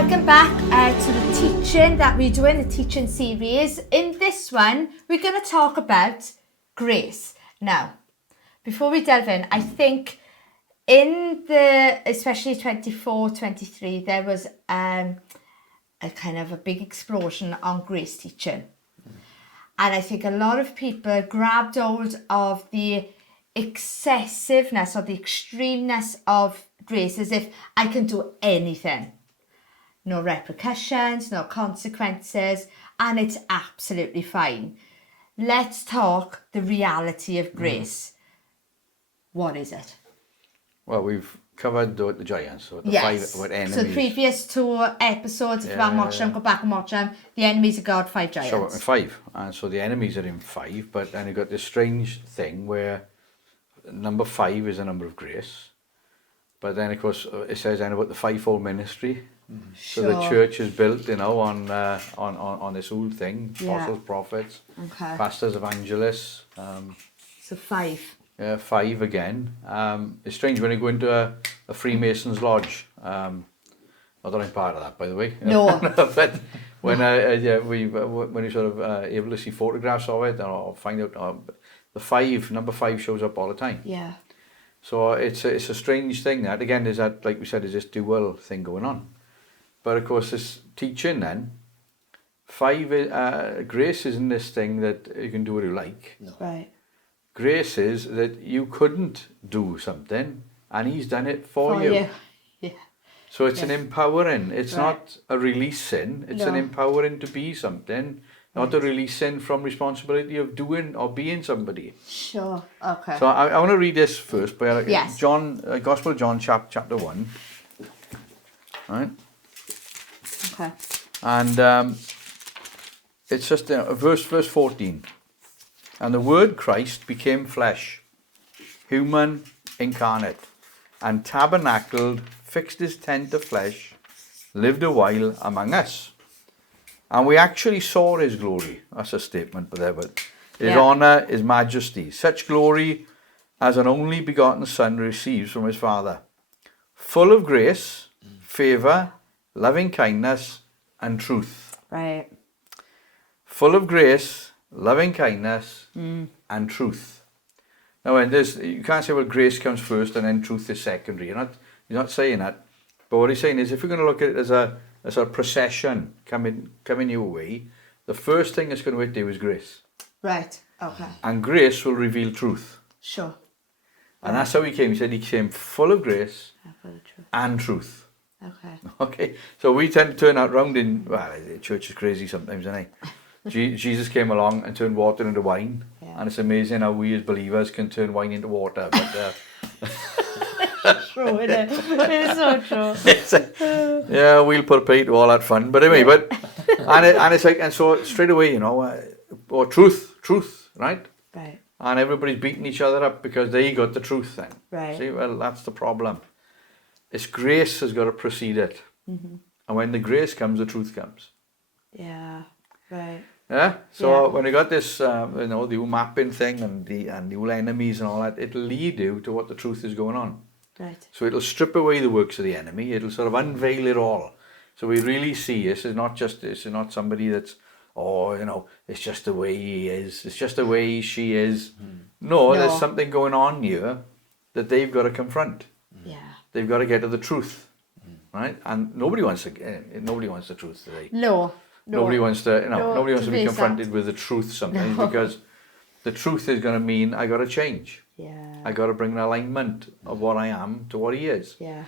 welcome back to the teaching that we're doing, the teaching series. In this one, we're going to talk about grace. Now, before we delve in, I think in especially 24, 23, there was a kind of a big explosion on grace teaching. And I think a lot of people grabbed hold of the excessiveness or the extremeness of grace as if I can do anything. No repercussions, no consequences, and it's absolutely fine. Let's talk the reality of grace. What is it? Well, we've covered the giants, so the Yes. five enemies. So the previous 2 episodes, if you haven't watched them, go back and watch them. The enemies of God, 5 giants. So 5, and so the enemies are in 5, but then you've got this strange thing where number 5 is a number of grace, but then of course it says then about the fivefold ministry. Sure. So the church is built, you know, on this whole thing: apostles, prophets, pastors, evangelists. So 5. Yeah, 5 again. It's strange when you go into a Freemasons lodge. Not that I'm part of that, by the way. No. But when when you sort of able to see photographs of it or find out, number 5 shows up all the time. Yeah. So it's a strange thing. That again is that, like we said, is this dual thing going on. But of course, this teaching then, 5 grace isn't this thing that you can do what you like. No. Right. Grace is that you couldn't do something and he's done it for you. Yeah. So it's an empowering. It's not a releasing. It's an empowering to be something, not a releasing from responsibility of doing or being somebody. Sure. Okay. So I want to read this first. But Yes. John, Gospel of John, chapter 1. Right. Okay. And it's just verse 14. And the word Christ became flesh, human, incarnate, and tabernacled, fixed his tent of flesh, lived a while among us. And we actually saw his glory. That's a statement there, but his honour, his majesty, such glory as an only begotten Son receives from his Father, full of grace, favour, loving kindness, and truth. Right. Full of grace, loving kindness, and truth. Now, when you can't say, well, grace comes first and then truth is secondary. You're not saying that. But what he's saying is, if you're going to look at it as a procession coming your way, the first thing that's going to hit you is grace. Right. Okay. And grace will reveal truth. Sure. And that's how he came. He said he came full of grace and truth. Okay. Okay. So we tend to turn that round in, well, the church is crazy sometimes, isn't it? Jesus came along and turned water into wine, and it's amazing how we as believers can turn wine into water. But true, isn't it? It is so true. Yeah, we'll put a pay to all that fun. But anyway, and it's like, and so straight away, or truth, right? Right. And everybody's beating each other up because they got the truth then. Right. See, well, that's the problem. It's grace has got to precede it, and when the grace comes, the truth comes. Yeah. Right. Yeah. So when you got this, the whole mapping thing and the whole enemies and all that, it'll lead you to what the truth is going on. Right. So it'll strip away the works of the enemy. It'll sort of unveil it all. So we really see this is not somebody that's, it's just the way he is. It's just the way she is. No, there's something going on here that they've got to confront. Yeah. They've got to get to the truth, right? And nobody wants the truth today. No. Nobody wants to, nobody wants to be confronted that. with the truth sometimes because the truth is going to mean I got to change. Yeah. I got to bring an alignment of what I am to what he is. Yeah.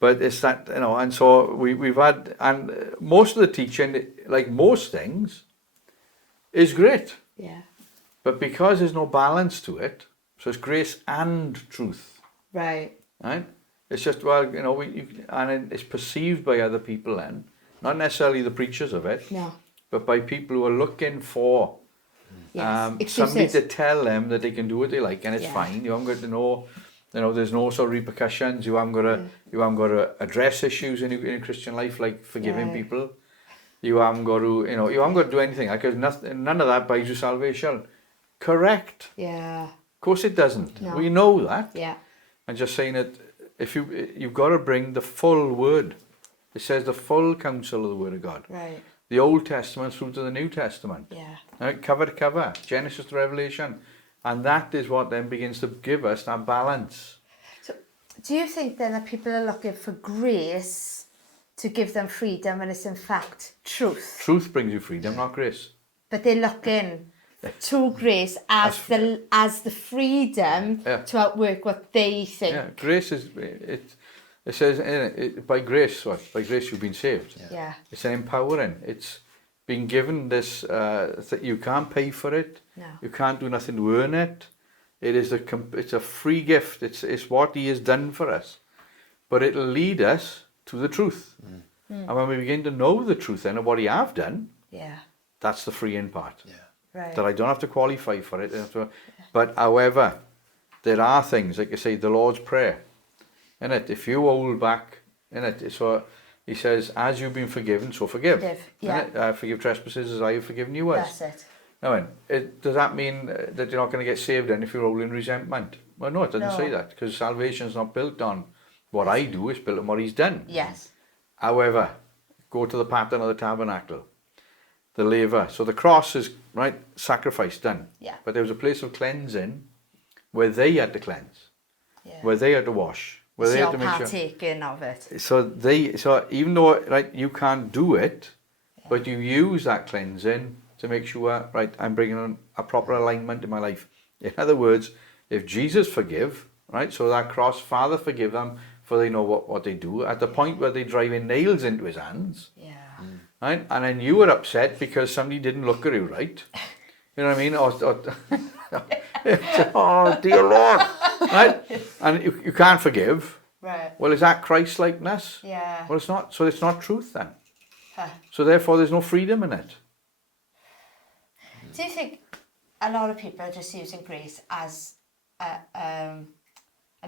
But it's that, and so we've had, and most of the teaching, like most things, is great. Yeah. But because there's no balance to it, so it's grace and truth. Right. Right? It's just, well, and it's perceived by other people then. Not necessarily the preachers of it, but by people who are looking for somebody to tell them that they can do what they like and it's fine. You haven't got to know, there's no sort of repercussions. You haven't got to address issues in a Christian life like forgiving people. You haven't got to, you haven't got to do anything because none of that buys you salvation. Correct. Yeah. Of course it doesn't. No. We know that. Yeah. I'm just saying that if you've got to bring the full word. It says the full counsel of the Word of God. Right. The Old Testament through to the New Testament. Yeah. Right? Cover to cover, Genesis to Revelation. And that is what then begins to give us that balance. So, do you think then that people are looking for grace to give them freedom when it's in fact truth? Truth brings you freedom, not grace. But they're looking to grace as the freedom to outwork what they think. Yeah, grace is, it says, by grace, by grace you've been saved. Yeah. It's an empowering. It's being given this, that you can't pay for it. No. You can't do nothing to earn it. It's a free gift. It's what he has done for us. But it'll lead us to the truth. And when we begin to know the truth then of what he have done, that's the freeing part. Yeah. Right. That I don't have to qualify for it. But however, there are things, like you say, the Lord's Prayer. In it, if you hold back, in it, so he says, as you've been forgiven, so forgive. Forgive trespasses as I have forgiven you. That's it. Now, does that mean that you're not going to get saved then if you're holding resentment? Well, no, it doesn't say that, because salvation's not built on what I do, it's built on what he's done. Yes. However, go to the pattern of the tabernacle, the laver. So the cross is, right, sacrifice done. Yeah. But there was a place of cleansing where they had to cleanse, where they had to wash, where they had to make sure. Partaking of it. So even though, right, you can't do it, but you use that cleansing to make sure, right, I'm bringing on a proper alignment in my life. In other words, if Jesus forgive, right, so that cross, Father forgive them, for they know what they do. At the point where they driving nails into his hands, right, and then you were upset because somebody didn't look at you right. You know what I mean? Oh dear Lord, right? And you can't forgive. Right. Well, is that Christ-likeness? Yeah. Well, it's not. So it's not truth then. So therefore, there's no freedom in it. Do you think a lot of people are just using grace as an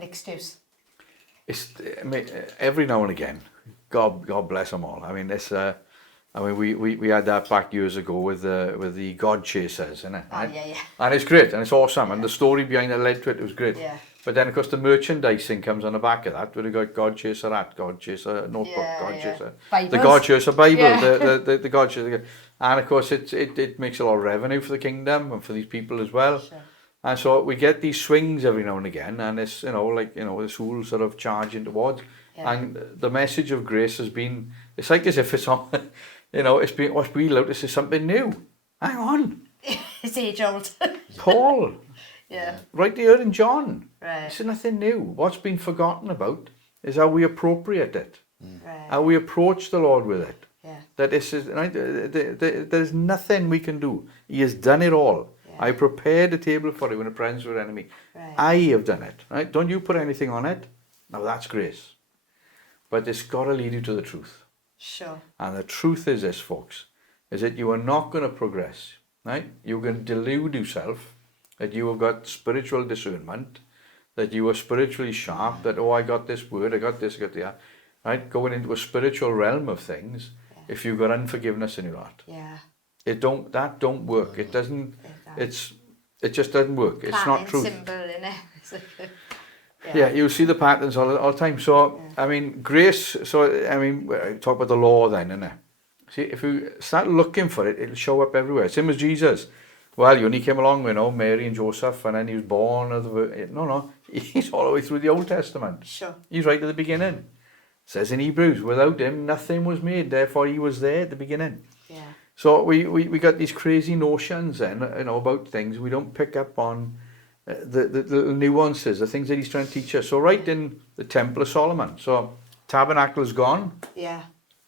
excuse? It's, I mean, every now and again, God bless them all. I mean, we had that back years ago with the God chasers, innit? Oh, yeah. And it's great and it's awesome, and the story behind it led to it was great. Yeah. But then of course the merchandising comes on the back of that. We've got God chaser hat, God chaser notebook, God chaser, Bibles. the God chaser Bible, the God chaser, and of course it makes a lot of revenue for the kingdom and for these people as well. Sure. And so we get these swings every now and again, and it's, this whole sort of charging towards. And the message of grace has been, it's like as if it's on, it's been, what's we allowed to say something new. Hang on. It's age old. Paul. Right here in John. Right. It's nothing new. What's been forgotten about is how we appropriate it. Right. How we approach the Lord with it. Yeah. That this is, right, there's nothing we can do. He has done it all. I prepared a table for you in the presence of your enemy. Right. I have done it. Right? Don't you put anything on it. Now that's grace. But it's got to lead you to the truth. Sure. And the truth is this, folks, is that you are not going to progress. Right? You're going to delude yourself that you have got spiritual discernment, that you are spiritually sharp, that, I got this word, I got this, I got that. Right? Going into a spiritual realm of things, if you've got unforgiveness in your heart. Yeah. That don't work. It doesn't. It just doesn't work. It's not truth. Symbol, innit? Yeah, you see the patterns all the time. So I mean, grace. So I mean, talk about the law then, innit? See, if you start looking for it, it'll show up everywhere. Same as Jesus. Well, he only came along, Mary and Joseph, and then he was born of the. No, he's all the way through the Old Testament. Sure. He's right at the beginning. It says in Hebrews, without him, nothing was made. Therefore, he was there at the beginning. Yeah. So we got these crazy notions then, about things. We don't pick up on the nuances, the things that he's trying to teach us. So right in the Temple of Solomon. So tabernacle is gone. Yeah.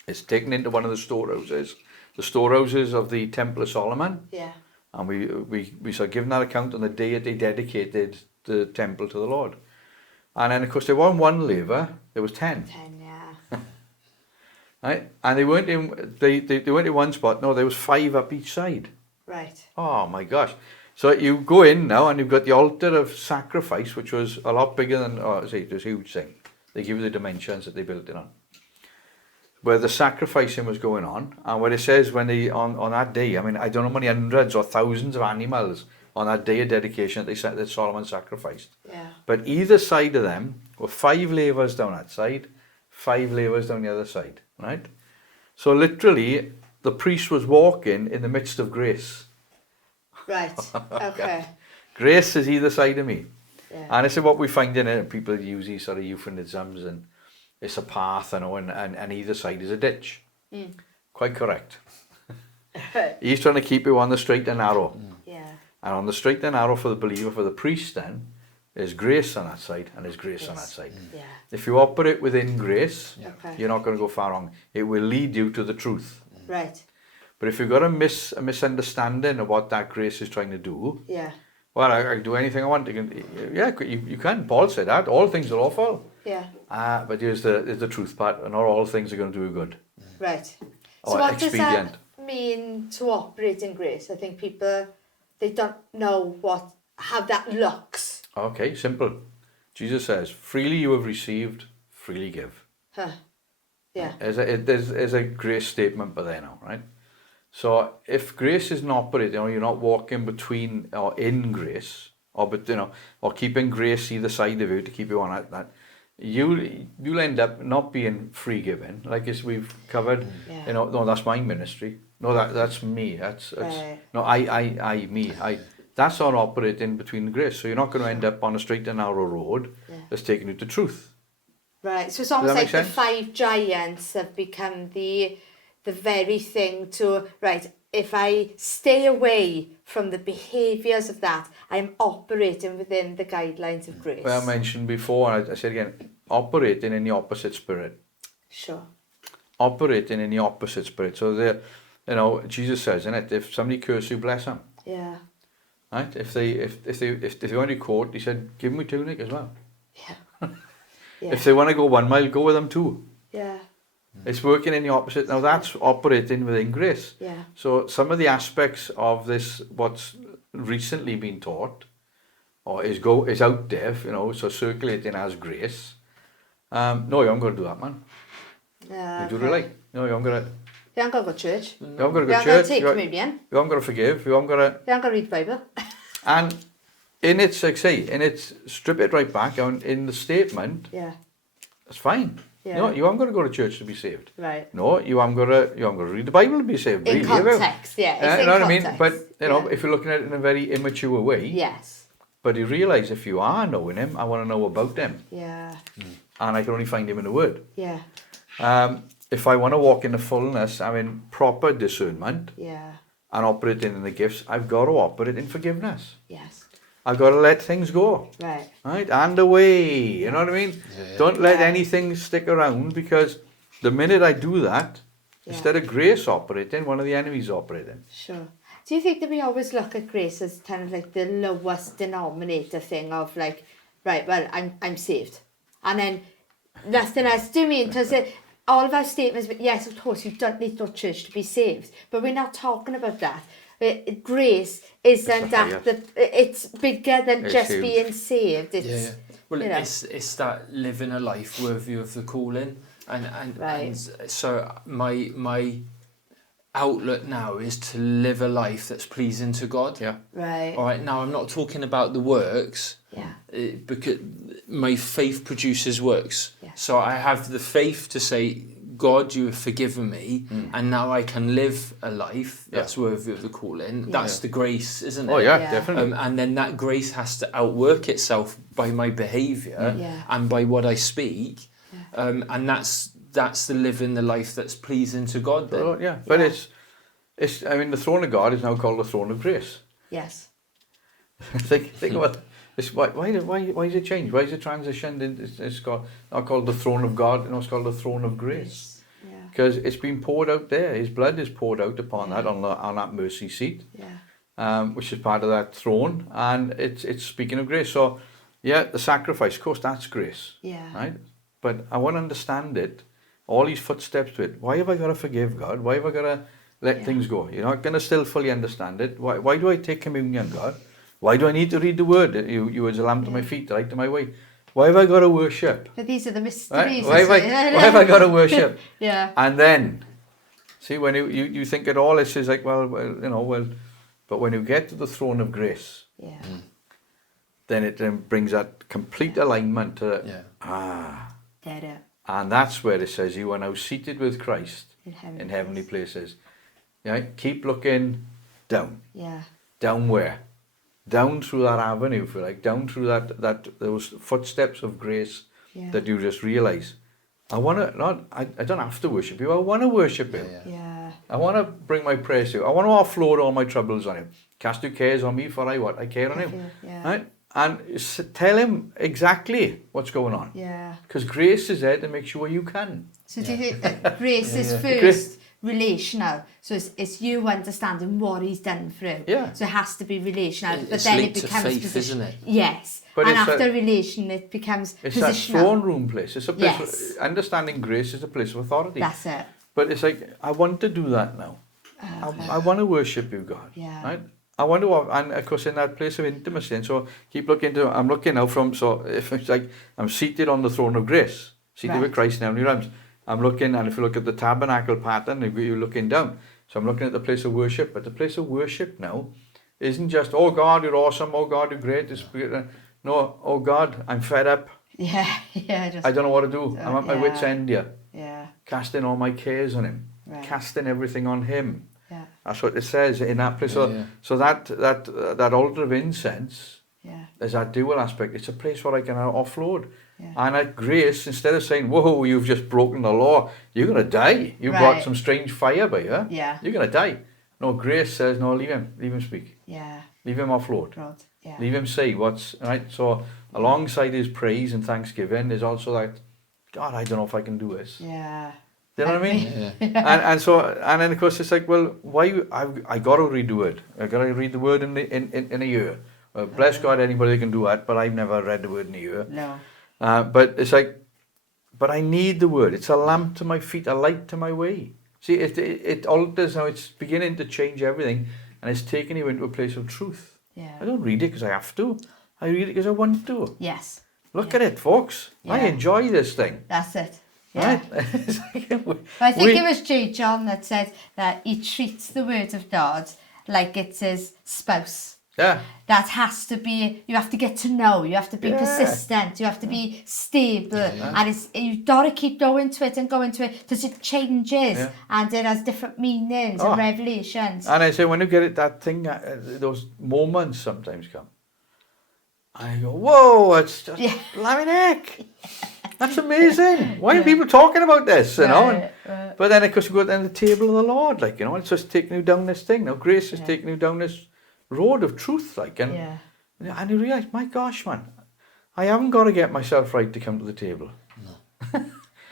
It's taken into one of the storehouses. The storehouses of the Temple of Solomon. Yeah. And we sort of given that account on the day that they dedicated the temple to the Lord. And then of course there wasn't one laver, there was 10. 10, yeah. Right? And they weren't in one spot, no, there was 5 up each side. Right. Oh my gosh. So you go in now and you've got the altar of sacrifice, which was a lot bigger than, it was a huge thing. They give you the dimensions that they built it on. Where the sacrificing was going on, and where it says when they, on that day, I mean, I don't know how many hundreds or thousands of animals on that day of dedication that Solomon sacrificed. Yeah. But either side of them were 5 lavers down that side, 5 layers down the other side, right? So literally, the priest was walking in the midst of grace. Right. Okay. Grace is either side of me. Yeah. And this is what we find in it. People use these sort of euphemisms, and it's a path, you know, and either side is a ditch. Quite correct. He's trying to keep you on the straight and narrow. Yeah. And on the straight and narrow for the believer, for the priest then, there's grace on that side and there's grace on that side. Yeah. If you operate within grace, Okay. you're not going to go far wrong. It will lead you to the truth. Right. But if you've got a misunderstanding of what that grace is trying to do, Yeah. well, I can do anything I want. You can. Paul said that. All things are awful. Yeah. But here's the truth part. Not all things are going to do you good. Right. So Or what does expedient. that mean to operate in grace? I think people, they don't know how that looks. Okay, simple. Jesus says, freely you have received, freely give. Huh. Yeah. There's a grace statement by there now, right? So if grace isn't operating, you're not walking between or in grace, or keeping grace either side of you to keep you on that, you'll end up not being free giving, like as we've covered. Yeah. No, that's my ministry. No, that's me. That's Right. no, me. That's not operating between the grace. So you're not going to end up on a straight and narrow road that's taking you to truth. Right. So it's almost that like make the sense? 5 giants have become the very thing to, right, if I stay away from the behaviours of that, I'm operating within the guidelines of grace. Well, I mentioned before, and I said again, operating in the opposite spirit. Sure. Operating in the opposite spirit. So Jesus says in it, if somebody curses you, bless them. Yeah. Right? If they want to court, he said, give them a tunic as well. Yeah. Yeah. If they want to go 1 mile, go with them too. Yeah. It's working in the opposite. Now that's operating within grace. Yeah. So some of the aspects of this, what's recently been taught, or is out there, so circulating as grace. No, you haven't got to do that, man. You do really. No, you haven't got to. You haven't got to go to church. You haven't got to You go to haven't got church. to take You communion. haven't got to forgive. You haven't got to. You haven't got to read the Bible. And in its, like say, strip it right back, and in the statement, Yeah. it's fine. Yeah. No, you haven't got to go to church to be saved. Right. No, you haven't got to read the Bible to be saved. In really, have you? context, yeah. It's You in know what I mean? context. But if you're looking at it in a very immature way, Yes. but you realise if you are knowing him, I want to know about him, Yeah. and I can only find him in the Word. Yeah. If I want to walk in the fullness, I mean proper discernment Yeah. and operating in the gifts, I've got to operate in forgiveness. Yes. I've got to let things go. Right. Right? And away. You know what I mean? Yeah. Don't let Yeah. anything stick around, because the minute I do that, Yeah. instead of grace operating, one of the enemies operating. Sure. Do you think that we always look at grace as kind of like the lowest denominator thing of like, right, well, I'm saved, and then nothing else? Do you mean? Because all of our statements, but yes, of course, you don't need to go to church to be saved, but we're not talking about that. Grace isn't the that it's bigger than It's just huge. being saved. It's Yeah. Well, you know. it's that living a life worthy of the calling, and Right. so my outlook now is to live a life that's pleasing to God. Yeah. right. All right. Now I'm not talking about the works, Yeah. because my faith produces works. Yeah. So I have the faith to say, God, you have forgiven me, and now I can live a life that's worthy of the calling. That's the grace, isn't it? Oh yeah, Yeah. definitely. And then that grace has to outwork itself by my behaviour Yeah. and by what I speak, and that's the living the life that's pleasing to God. Then. Oh, yeah. But Yeah. it's. I mean, the throne of God is now called the throne of grace. Yes. think about this. Why is it changed? Why is it transitioned? It's not called the throne of God. No, it's called the throne of grace, Yeah. because it's been poured out there. His blood is poured out upon that on that mercy seat, Yeah. which is part of that throne, and it's speaking of grace. So, yeah, the sacrifice, of course, that's grace, Yeah. right? But I want to understand it. All these footsteps to it. Why have I got to forgive God? Why have I got to let things go? You're not going to still fully understand it. Why do I take communion, God? Why do I need to read the word? You as a lamp to my feet, light to my way. Why have I got to worship? But these are the Right? mysteries. Why have I got to worship? Yeah. And then, see, when you think it all, it's just like, well, but when you get to the throne of grace, Yeah. then it brings that complete alignment to, Yeah. There. And that's where it says you are now seated with Christ In heavenly places. Right? Keep looking down. Yeah. Down where? Down through that avenue, if you like, down through those footsteps of grace Yeah. that you just realise. I don't have to worship you. I want to worship him. Yeah. I want to bring my praise to you. I want to offload all my troubles on him. Cast your cares on me, for I care on him. Yeah. Right? And tell him exactly what's going on. Yeah. Because grace is there to make sure you can. So do you think that grace is Grace- first relational? So it's you understanding what he's done for you. Yeah. So it has to be relational, but It's then it linked to becomes faith, position. isn't it? Yes. But And it's after relation, it becomes It's that positional. throne room place. It's a place. Yes. Understanding grace is a place of authority. That's it. But it's like, I want to do that now. I want to worship you, God. Yeah. Right? I want to, and of course in that place of intimacy. And so keep looking to, I'm looking now from, so if it's like, I'm seated on the throne of grace, seated Right. with Christ in heavenly realms. I'm looking, and if you look at the tabernacle pattern, you're looking down. So I'm looking at the place of worship. But the place of worship now isn't just, oh God, you're awesome. Oh God, you're great. No, oh God, I'm fed up. Yeah. Yeah. Just, I don't know what to do. I'm at my wit's end here. Yeah. Casting all my cares on him. Right. Casting everything on him. Yeah. That's what it says in that place. Yeah. So that altar of incense, Yeah. there's that dual aspect. It's a place where I can offload. Yeah. And at grace, instead of saying, whoa, you've just broken the law, you're going to die. You brought Right. some strange fire by you. Yeah. You're going to die. No, grace says, no, leave him speak. Yeah. Leave him offload. Rod. Yeah. Leave him say what's, right? So alongside his praise and thanksgiving, there's also that, God, I don't know if I can do this. Yeah. Do you know what I mean? Yeah. And then of course it's like, well, why I got to redo it. I got to read the word in a year. Bless God, anybody can do that, but I've never read the word in a year. No. But it's like, but I need the word. It's a lamp to my feet, a light to my way. See, it alters now. It's beginning to change everything, and it's taking you into a place of truth. Yeah. I don't read it because I have to. I read it because I want to. Yes. Look at it, folks. I Yeah. enjoy this thing. That's it. Yeah. Right? It's like, I think it was J. John that said that he treats the word of God like it's his spouse. yeah. That has to be, you have to get to know, you have to be Yeah. persistent, you have to be stable, and you've got to keep going to it and going to it because it changes Yeah. and it has different meanings Oh. and revelations. And I say, when you get it, that thing, those moments sometimes come. I go, whoa, it's just Yeah. blimey heck. That's amazing. Why are people talking about this? You know? Right, right. But then, of course, you go down the table of the Lord, like, you know, it's just taking you down this thing. Now, grace is taking you down this road of truth, like, and you realise, my gosh, man, I haven't got to get myself right to come to the table.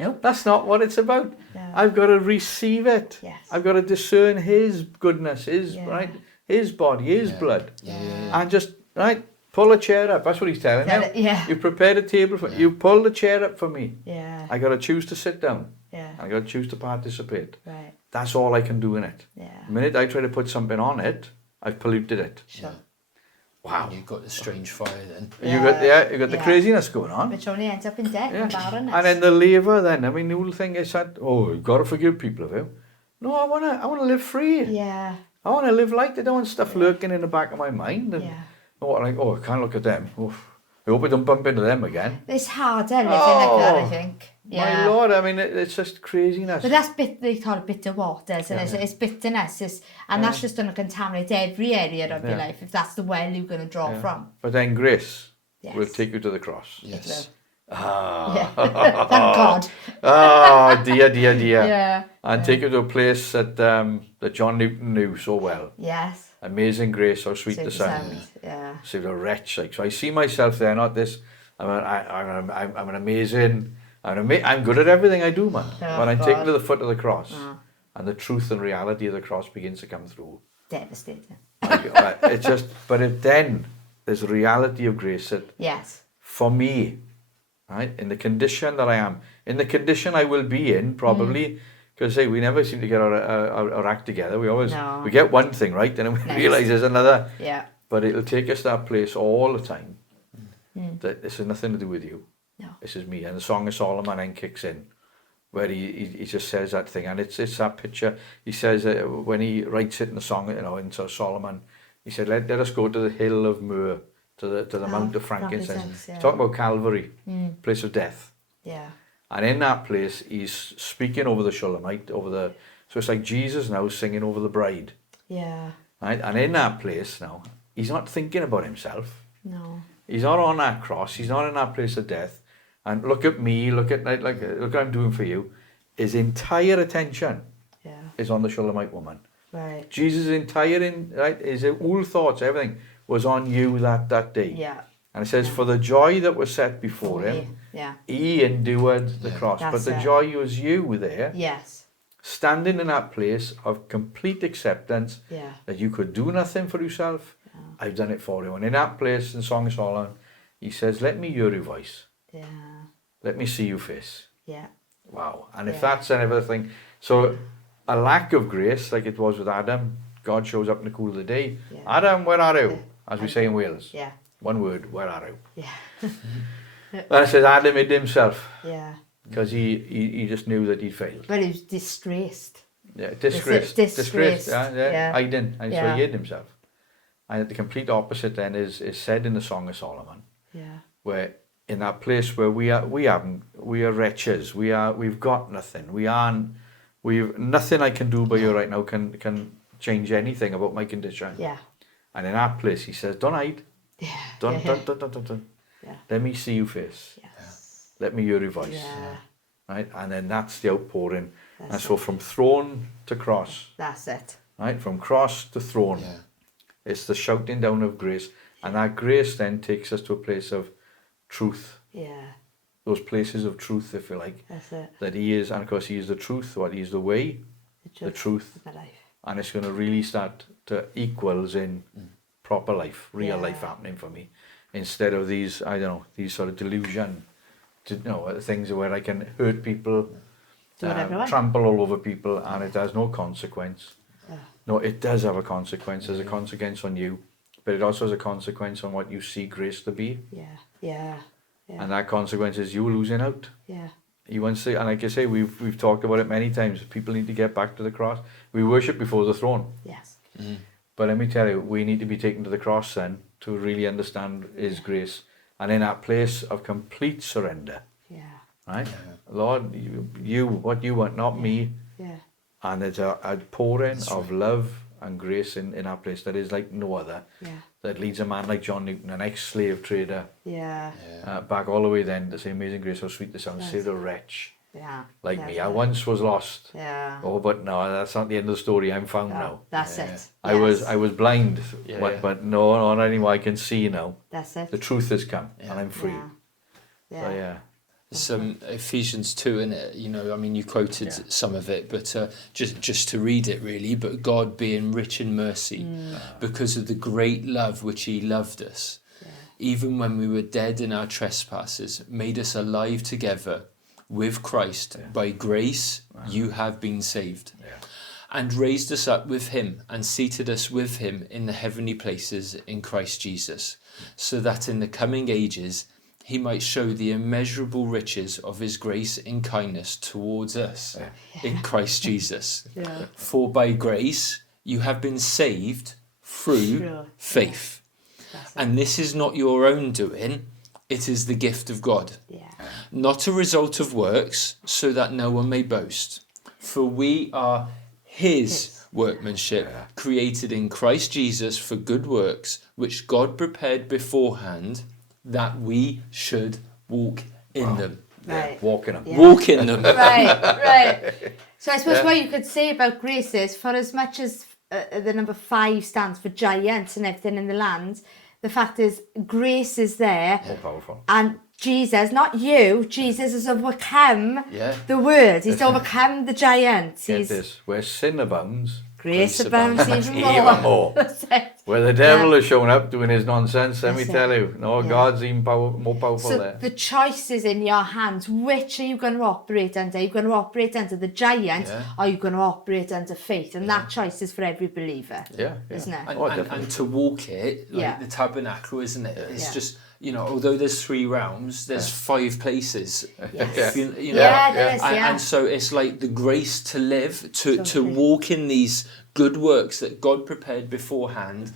Nope. That's not what it's about. No. I've got to receive it. Yes. I've got to discern his goodness, his Yeah. right, his body, his blood, Yeah. and just right pull a chair up. That's what he's telling you. Yeah. You prepared a table for you. Pull the chair up for me. Yeah. I got to choose to sit down. Yeah. I got to choose to participate. Right. That's all I can do in it. Yeah. The minute I try to put something on it, I've polluted it. Sure. Wow. You've got the strange fire then. You got the Yeah. craziness going on. Which only ends up in death and barrenness. And then the laver then, I mean, the whole thing is that, oh, you've got to forgive people of you. No, I wanna live free. Yeah. I wanna live light. I don't want stuff lurking in the back of my mind. And Yeah. I can't look at them. Oof. I hope I don't bump into them again. It's harder living like that, I Oh, think. My Yeah. Lord, I mean, it's just craziness. But that's they call it bitter waters, and it's bitterness, and that's just going to contaminate every area of your life if that's the well you're going to draw from. But then grace Yes. will take you to the cross. Yes. Yeah. Thank God. Oh, dear. Yeah. And take you to a place that John Newton knew so well. Yes. Amazing grace, how sweet the sound. Yeah. So a wretch, like, so I see myself there, not this. I'm an amazing. I'm good at everything I do, man. Oh, when I'm God. taken to the foot of the cross, and the truth and reality of the cross begins to come through. Devastating. It's just, then there's a reality of grace that Yes. for me, right, in the condition that I am, in the condition I will be in, probably. Because we never seem to get our act together. We always we get one thing right, and then we realise there's another. Yeah. But it'll take us to that place all the time. That this has nothing to do with you. No. This is me. And the Song of Solomon then kicks in, where he just says that thing, and it's that picture. He says when he writes it in the song, you know, in Solomon, he said, "Let us go to the hill of myrrh, to the mount of frankincense." Yeah. He's talking about Calvary, place of death. Yeah. And in that place, he's speaking over the Shulamite, so it's like Jesus now singing over the bride. Yeah. Right? And in that place now, he's not thinking about himself. No. He's not on that cross. He's not in that place of death. And look at me, look what I'm doing for you. His entire attention is on the Shulamite woman. Right. Jesus' his whole thoughts, everything was on you that day. Yeah. And it says, for the joy that was set before him, he endured the cross. But the joy was you there, Yes. standing in that place of complete acceptance that you could do nothing for yourself. I've done it for you. And in that place in Song of Solomon, he says, let me hear your voice. Yeah. Let me see your face. Yeah. Wow. And if that's everything, so a lack of grace, like it was with Adam, God shows up in the cool of the day. Yeah. Adam, where are you? As we say in Wales. Yeah. One word, where are you? Yeah. And it says Adam hid himself. Yeah. Because he just knew that he'd failed. But he was disgraced. Yeah, disgraced. Disgraced. Yeah. Hiding. And so Yeah. he hid himself. And the complete opposite then is said in the Song of Solomon. Yeah. Where in that place where we are wretches. We've got nothing. We've nothing I can do by you right now can change anything about my condition. Yeah. And in that place he says, don't hide. Yeah. Don't. Yeah. Let me see your face. Yes. Let me hear your voice. Yeah. Right? And then that's the outpouring. That's and so from throne to cross. That's it. Right? From cross to throne. Yeah. It's the shouting down of grace. And that grace then takes us to a place of truth. Yeah. Those places of truth, if you like. That's it. That he is, and of course he is the truth. He is the way, the truth. My life. And it's going to really start to equals in proper life, real life happening for me. Instead of these, these sort of delusion, things where I can hurt people, trample all over people, and it has no consequence. Yeah. No, it does have a consequence. There's a consequence on you, but it also has a consequence on what you see grace to be. Yeah. Yeah. Yeah. And that consequence is you losing out. Yeah. You want to say, and like I say, we've talked about it many times. People need to get back to the cross. We worship before the throne. Yes. Mm. But let me tell you, we need to be taken to the cross then to really understand His grace, and in that place of complete surrender. Yeah. Right, Lord, you what you want, not me. Yeah. And there's a pouring of love and grace in that place that is like no other. Yeah. That leads a man like John Newton, an ex-slave trader, Yeah. back all the way then to say, amazing grace, how sweet the sound, saved a wretch Yeah. like me. I once was lost. Yeah. Oh, but no, that's not the end of the story. I'm found now. That's it. Yes. I was blind, but no, not anymore. I can see now. That's it. The truth has come, and I'm free. Yeah. So yeah. Some Ephesians 2 in it, you quoted some of it, but just to read it really. But God, being rich in mercy, because of the great love which He loved us, even when we were dead in our trespasses, made us alive together with Christ. By grace you have been saved, and raised us up with Him and seated us with Him in the heavenly places in Christ Jesus, so that in the coming ages He might show the immeasurable riches of His grace and kindness towards us in Christ Jesus. Yeah. For by grace you have been saved through faith. And this is not your own doing, it is the gift of God. Yeah. Not a result of works, so that no one may boast. For we are His workmanship, created in Christ Jesus for good works, which God prepared beforehand that we should walk in them. Right. Walk in them. Yeah. Walk in them. Right. So I suppose what you could say about grace is, for as much as the number 5 stands for giants and everything in the land, the fact is grace is there. More powerful. And Jesus, not you, Jesus has overcome Yeah. the world. He's overcome the giants. Get this, where sin abounds, Grace Grace abounds abounds even more. even more. That's it. Where the devil is showing up doing his nonsense, let me That's it. tell you, no, God's even more powerful So there. the choice is in your hands. Which are you going to operate under? Are you going to operate under the giant, or are you going to operate under faith? And that choice is for every believer, isn't it? And to walk it, like the tabernacle, isn't it? It's just, although there's 3 realms, there's 5 places. Yes. There is, and so it's like the grace to live, to walk in these good works that God prepared beforehand.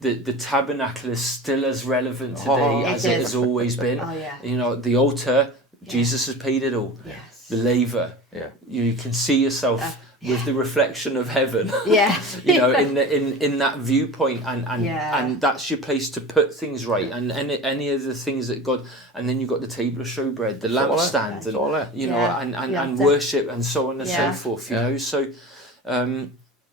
The tabernacle is still as relevant today as it has always been. Oh, yeah. The altar, Jesus has paid it all. Yes. The laver. Yeah. You can see yourself with the reflection of heaven. Yeah. You know, in that viewpoint, and Yeah. and that's your place to put things right. And any of the things that God, and then you've got the table of showbread, the all there. lampstand, It's and all there. you know, Yeah. and Yeah. worship and so on and Yeah. so forth. You Yeah. know, so.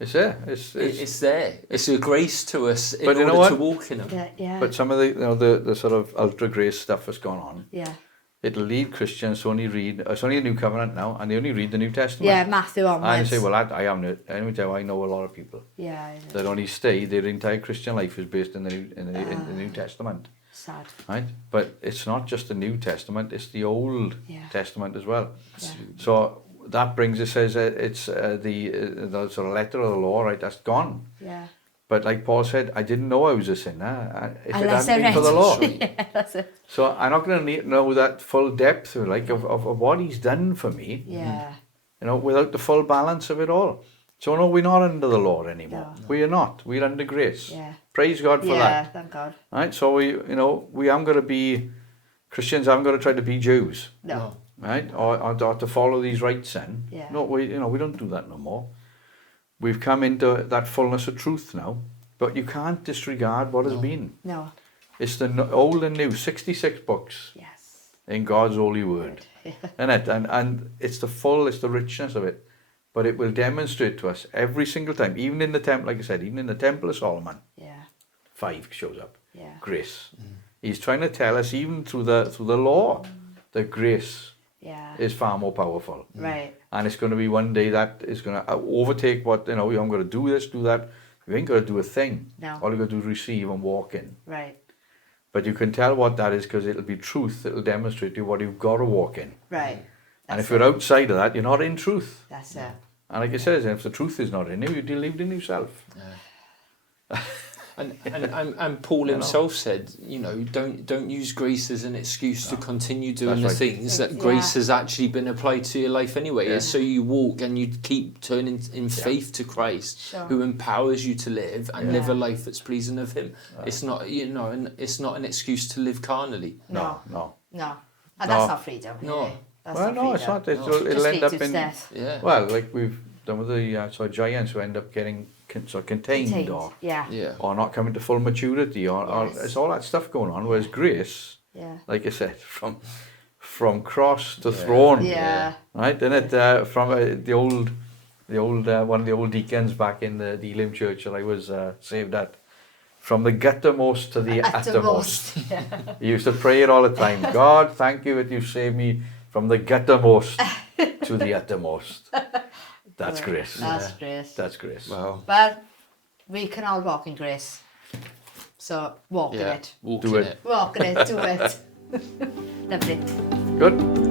It's there. It's there. It's a grace to us in But you know order to what? walk in them. Yeah. Yeah. But some of the sort of ultra grace stuff that's gone on, yeah. it'll lead Christians to only read, it's only a New Covenant now, and they only read the New Testament. Yeah, Matthew onwards. And they say, well, I haven't, let me tell you, I know a lot of people Yeah. that only stay, their entire Christian life is based in the New Testament, Sad. right? But it's not just the New Testament, it's the Old Yeah. Testament as well. Yeah. So that brings, it says it's the sort of letter of the law, right, that's gone. Yeah. But like Paul said, I didn't know I was a sinner if it Unless hadn't I been for the law. yeah, that's it. So I'm not going to know that full depth of what he's done for me, Yeah. you know, without the full balance of it all. So no, we're not under the law anymore. No. We are not. We're under grace. Yeah. Praise God for Yeah. that. Thank God. Right? So we aren't going to be Christians. Aren't going to try to be Jews, No. right? Or to follow these rites. Then Yeah. no, we don't do that no more. We've come into that fullness of truth now. But you can't disregard what has been. No. It's the old and new, 66 books Yes. in God's holy word. And it's the richness of it. But it will demonstrate to us every single time, even in the temple, like I said, even in the Temple of Solomon, Yeah. 5 shows up. Yeah. Grace. He's trying to tell us, even through the law, that grace Yeah. is far more powerful. Right. And it's going to be one day that is going to overtake what, I'm going to do this, do that. You ain't got to do a thing. No. All you got to do is receive and walk in. Right. But you can tell what that is because it'll be truth. It'll demonstrate to you what you've got to walk in. Right. And if you're outside of that, you're not in truth. That's it. And like it says, if the truth is not in you, you believed in yourself. And Paul himself said, don't use grace as an excuse to continue doing That's the right. things that grace has actually been applied to your life anyway. It's so you walk and you keep turning in faith to Christ, Sure. who empowers you to live and live a life that's pleasing of Him. It's not, and it's not an excuse to live carnally. No. No. And No. that's not freedom. No. Really. That's Well, no, it's freedom. not. It'll Just end up leads to in... death. Yeah. Well, like we've done with the giants who end up getting contained Contained. or Yeah. not coming to full maturity or Yes. it's all that stuff going on. Whereas grace, Yeah. like I said, from cross to throne, Yeah. right? And it from the old one of the old deacons back in the Elim church that I was saved at, from the guttermost to the uttermost. Yeah. He used to pray it all the time. God, thank you that you saved me from the guttermost to the uttermost. That's grace. That's grace. That's grace. Wow. But we can all walk in grace. So walk in it. Walk Do in it. it. Walk in it. Do it. Lovely. Good.